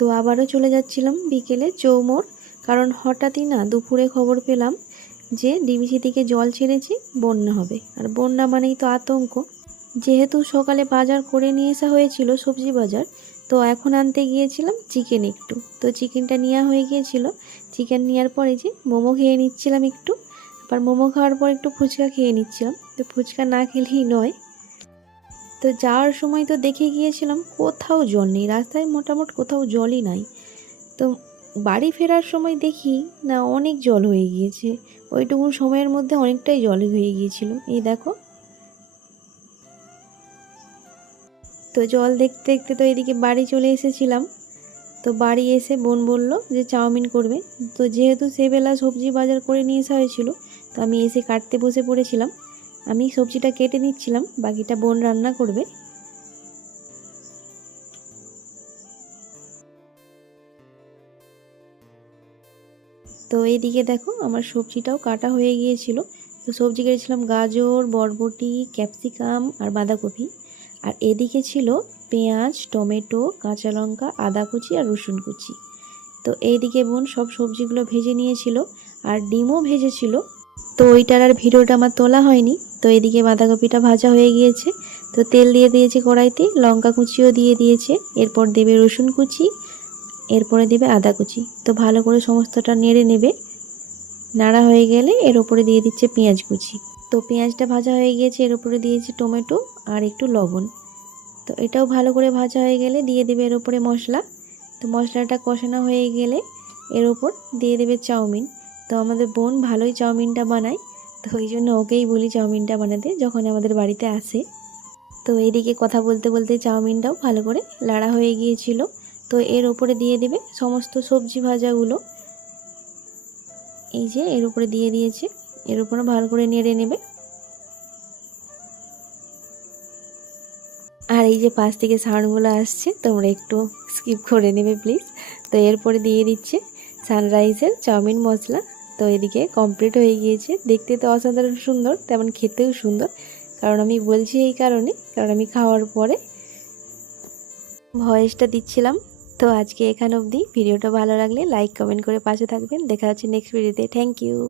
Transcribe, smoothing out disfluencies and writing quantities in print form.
তো আবারও চলে যাচ্ছিলাম বিকেলে চৌমোড়, কারণ হঠাৎই না দুপুরে খবর পেলাম যে ডিবিসি থেকে জল ছেড়েছে, বন্যা হবে। আর বন্যা মানেই তো আতঙ্ক। যেহেতু সকালে বাজার করে নিয়ে আসা হয়েছিল, সবজি বাজার, তো এখন আনতে গিয়েছিলাম চিকেন একটু। তো চিকেনটা নেওয়া হয়ে গিয়েছিল। চিকেন নেওয়ার পরে যে মোমো খেয়ে নিচ্ছিলাম একটু, আবার মোমো খাওয়ার পর একটু ফুচকা খেয়ে নিচ্ছিলাম। তো ফুচকা না খেলেই নয়। তো যাওয়ার সময় তো দেখে গিয়েছিলাম কোথাও জল নেই, রাস্তায় মোটামুটি কোথাও জলই নাই। তো বাড়ি ফেরার সময় দেখি না অনেক জল হয়ে গিয়েছে, ওইটুকু সময়ের মধ্যে অনেকটাই জল হয়ে গিয়েছিল। এই দেখো। তো জল দেখতে দেখতে তো এদিকে বাড়ি চলে এসেছিলাম। তো বাড়ি এসে বোন বলল যে চাউমিন করবে। তো যেহেতু সেবেলা সবজি বাজার করে নিয়ে আসা হয়েছিল, তো আমি এসে কাটতে বসে পড়েছিলাম। আমি সবজিটা কেটে নিচ্ছিলাম, বাকিটা বোন রান্না করবে। তো এইদিকে দেখো আমার সবজিটাও কাটা হয়ে গিয়েছিল। তো সবজি কেটেছিলাম গাজর, বরবটি, ক্যাপসিকাম আর বাঁধাকপি। আর এদিকে ছিল পেঁয়াজ, টমেটো, কাঁচা লঙ্কা, আদা কুচি আর রসুন কুচি। তো এইদিকে বোন সব সবজিগুলো ভেজে নিয়েছিল, আর ডিমও ভেজেছিল। তো ওইটার আর ভিডিওটা আমার তোলা হয়নি। তো এদিকে বাঁধাকপিটা ভাজা হয়ে গিয়েছে। তো তেল দিয়ে দিয়েছে কড়াইতে, লঙ্কা কুচিও দিয়ে দিয়েছে, এরপর দেবে রসুন কুচি, এরপরে দেবে আদা কুচি। তো ভালো করে সমস্তটা নেড়ে নেবে। নাড়া হয়ে গেলে এর উপরে দিয়ে দিচ্ছে পেঁয়াজ কুচি। তো পেঁয়াজটা ভাজা হয়ে গিয়েছে, এর উপরে দিয়েছে টমেটো আর একটু লবণ। তো এটাও ভালো করে ভাজা হয়ে গেলে দিয়ে দেবে এর উপরে মশলা। তো মশলাটা কষানো হয়ে গেলে এর উপর দিয়ে দেবে চাউমিন। তো আমাদের বোন ভালোই চাউমিনটা বানায়, তো ওই জন্য ওকেই বলি চাউমিনটা বানাতে যখন আমাদের বাড়িতে আসে। তো এইদিকে কথা বলতে বলতে চাউমিনটাও ভালো করে লাড়া হয়ে গিয়েছিল। তো এর উপরে দিয়ে দেবে সমস্ত সবজি ভাজাগুলো। এই যে এর উপরে দিয়ে দিয়েছে, এর উপরে ভালো করে নেড়ে নেবে। আর এই যে পাশ থেকে সাউন্ডগুলো আসছে, তোমরা একটু স্কিপ করে নেবে প্লিজ। তো এরপরে দিয়ে দিচ্ছে সানরাইজের চাউমিন মশলা। তো এদিকে কমপ্লিট হয়ে গিয়েছে। দেখতে তো অসাধারণ সুন্দর, তেমন খেতেও সুন্দর। কারণ আমি বলছি এই কারণে, কারণ আমি খাওয়ার পরে ভয়েসটা দিচ্ছিলাম। তো আজকে এখান অবধি। ভিডিওটা ভালো লাগলে লাইক কমেন্ট করে পাশে থাকবেন। দেখা হচ্ছে নেক্সট ভিডিওতে। Thank you.